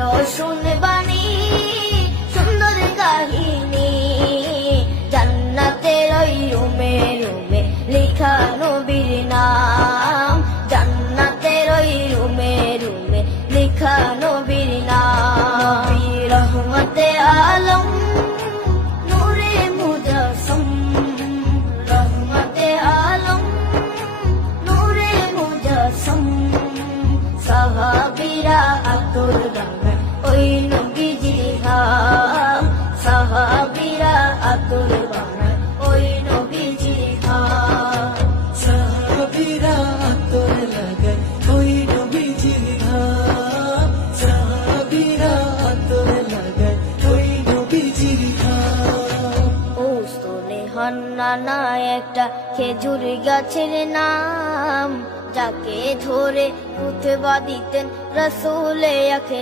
পড়ো শুনবানি সুন্দর কাহিনী, জান্নাতের ওই রুমে রুমে লেখা নবীর নাম, জান্নাতের ওই রুমে রুমে লেখা নবীর নাম। রহমতে আলম নূরে মুজাসসম, রহমতে আলম নূরে মুজাসসম, সাহাবীরা আতর বানায় ওই নবীজির ঘাম, সাহাবীরা আতর বানায় ওই নবীজির ঘাম, সাহাবীরা আতর লাগায় ওই নবীজির ঘাম, সাহাবীরা আতর লাগায় ওই নবীজির ঘাম। ও শোনে হান্নানা একটা খেজুর গাছের নাম, যাকে ধরে খুতবা দিতেন রাসূলে আখির।